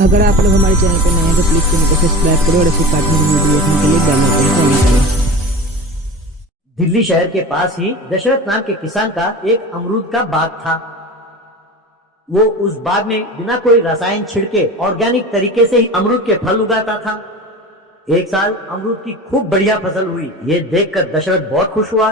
अगर आप लोग हमारे चैनल पर नए हैं तो प्लीज चैनल को सब्सक्राइब करो और ऐसी कार्टून की वीडियो देखने के लिए बेल आइकन को ऑन करें। दिल्ली शहर के पास ही दशरथ नाम के किसान का एक अमरूद का बाग था। वो उस बाग में बिना कोई रसायन छिड़के ऑर्गेनिक तरीके से ही अमरूद के फल उगाता था। एक साल अमरूद की खूब बढ़िया फसल हुई। ये देखकर दशरथ बहुत खुश हुआ।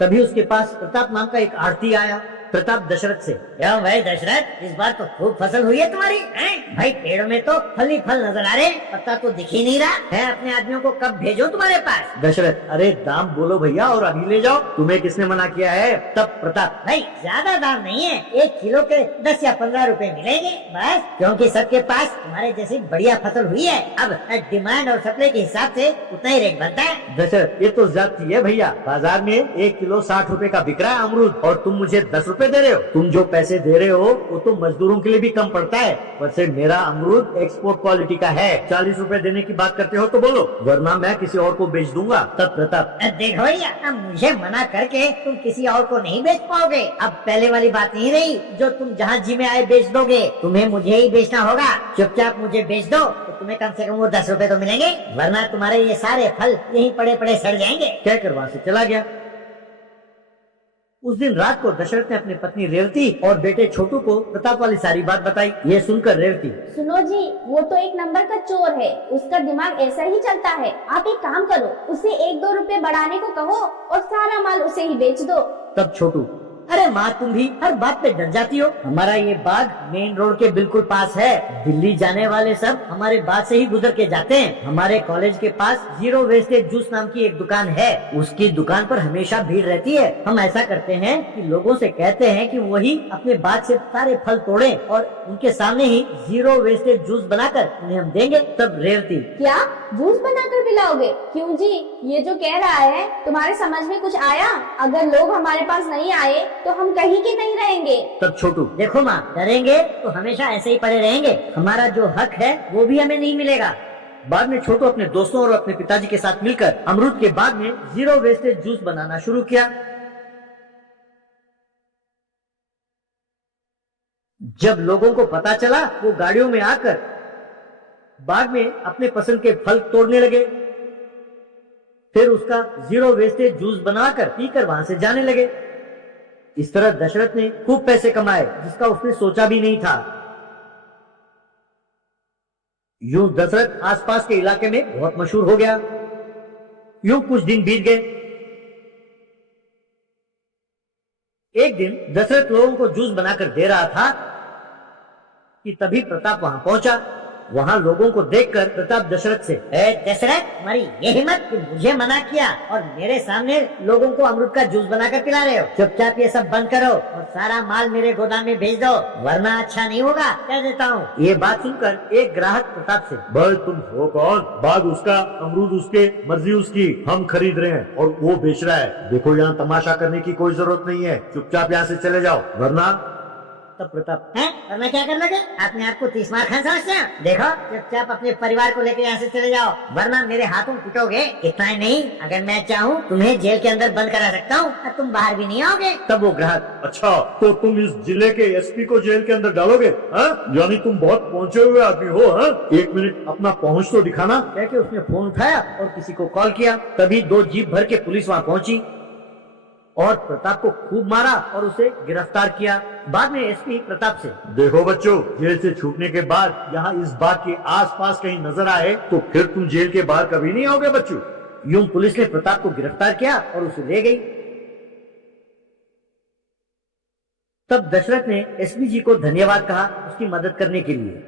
तभी उसके पास प्रताप नाम का एक आढ़ती आया। प्रताप दशरथ से, क्या भाई दशरथ, इस बार तो खूब फसल हुई है तुम्हारी, हैं? भाई पेड़ों में तो फल ही फल नजर आ रहे, पत्ता तो दिख ही नहीं रहा है। अपने आदमियों को कब भेजो तुम्हारे पास? दशरथ, अरे दाम बोलो भैया और अभी ले जाओ, तुम्हें किसने मना किया है? तब प्रताप, भाई ज्यादा दाम नहीं है, 1 किलो के 10 या 15 रुपए मिलेंगे बस, क्योंकि सबके पास तुम्हारे जैसी बढ़िया फसल हुई है। अब डिमांड और सप्लाई के हिसाब से उतना ही रेट बनता है। दशरथ, ये तो ज्यादती है भैया, बाजार में 1 किलो 60 रुपए का बिक रहा है अमरूद और तुम मुझे 10 रुपए दे रहे हो। तुम जो पैसे दे रहे हो वो तो मजदूरों के लिए भी कम पड़ता है। वैसे मेरा अमरूद एक्सपोर्ट क्वालिटी का है। 40 रुपए देने की बात करते हो तो बोलो, वरना मैं किसी और को बेच दूंगा। तब प्रताप, देखो भैया, अब मुझे मना करके तुम किसी और को नहीं बेच पाओगे। अब पहले वाली बात नहीं रही जो तुम जहाँ जी में आए बेच दोगे, तुम्हें मुझे ही बेचना होगा। चुपचाप मुझे बेच दो तो तुम्हें कम से कम वो 10 रुपए तो मिलेंगे, वरना तुम्हारे ये सारे फल यहीं पड़े पड़े सड़ जाएंगे। कहकर वहाँ से चला गया। उस दिन रात को दशरथ ने अपनी पत्नी रेवती और बेटे छोटू को प्रताप वाली सारी बात बताई। ये सुनकर रेवती, सुनो जी, वो तो एक नंबर का चोर है, उसका दिमाग ऐसा ही चलता है। आप एक काम करो, उसे 1-2 रुपए बढ़ाने को कहो और सारा माल उसे ही बेच दो। तब छोटू, अरे माँ तुम भी हर बात पे डर जाती हो। हमारा ये बाग मेन रोड के बिल्कुल पास है। दिल्ली जाने वाले सब हमारे बाग से ही गुजर के जाते हैं। हमारे कॉलेज के पास जीरो वेस्टेज जूस नाम की एक दुकान है, उसकी दुकान पर हमेशा भीड़ रहती है। हम ऐसा करते हैं कि लोगों से कहते हैं कि वही अपने बाग से सारे फल तोड़ें और उनके सामने ही जीरो वेस्टेज जूस बनाकर उन्हें हम देंगे। तब रेवती, क्या जूस बनाकर पिलाओगे? क्यों जी, ये जो कह रहा है तुम्हारे समझ में कुछ आया? अगर लोग हमारे पास नहीं आए तो हम कहीं के नहीं रहेंगे। तब छोटू, देखो माँ, डरेंगे तो हमेशा ऐसे ही पड़े रहेंगे। हमारा जो हक है वो भी हमें नहीं मिलेगा। बाद में छोटू अपने दोस्तों और अपने पिताजी के साथ मिलकर अमरूद के बाग में जीरो वेस्टेज जूस बनाना शुरू किया। जब लोगों को पता चला, वो गाड़ियों में आकर बाग में अपने पसंद के फल तोड़ने लगे। फिर उसका जीरो वेस्टेज जूस बनाकर पीकर वहां से जाने लगे। इस तरह दशरथ ने खूब पैसे कमाए, जिसका उसने सोचा भी नहीं था। यूं दशरथ आसपास के इलाके में बहुत मशहूर हो गया। यूं कुछ दिन बीत गए। एक दिन दशरथ लोगों को जूस बनाकर दे रहा था कि तभी प्रताप वहां पहुंचा। वहां लोगों को देखकर प्रताप दशरथ से, दशरथ, तुम्हारी ये हिम्मत कि मुझे मना किया और मेरे सामने लोगों को अमरूद का जूस बनाकर पिला रहे हो। चुपचाप ये सब बंद करो और सारा माल मेरे गोदाम में भेज दो, वरना अच्छा नहीं होगा, कह देता हूँ। ये बात सुनकर एक ग्राहक प्रताप से, भाई तुम हो कौन? बाग उसका, अमरूद उसके, मर्जी उसकी, हम खरीद रहे हैं और वो बेच रहा है। देखो यहाँ तमाशा करने की कोई जरूरत नहीं है, चुपचाप यहाँ से चले जाओ, वरना। तब प्रताप, है और मैं क्या कर लगे? अपने आप को 30 मार खान समझते हैं? देखो चुपचाप अपने परिवार को लेकर यहाँ से चले जाओ, वरना मेरे हाथों पिटोगे। इतना ही नहीं, अगर मैं चाहूँ तुम्हें जेल के अंदर बंद करा सकता हूँ और तुम बाहर भी नहीं आओगे। तब वो ग्राहक, अच्छा तो तुम इस जिले के एसपी को जेल के अंदर डालोगे? यानी तुम बहुत पहुँचे हुए आदमी हो। 1 मिनट अपना पहुँच तो दिखाना। क्या कि उसने फोन उठाया और किसी को कॉल किया। तभी 2 जीप भर के पुलिस वहाँ पहुंची और प्रताप को खूब मारा और उसे गिरफ्तार किया। बाद में एसपी प्रताप से, देखो बच्चों, जेल से छूटने के बाद यहाँ इस बाग के आसपास कहीं नजर आए तो फिर तुम जेल के बाहर कभी नहीं आओगे बच्चों। यूं पुलिस ने प्रताप को गिरफ्तार किया और उसे ले गई। तब दशरथ ने एसपी जी को धन्यवाद कहा उसकी मदद करने के लिए।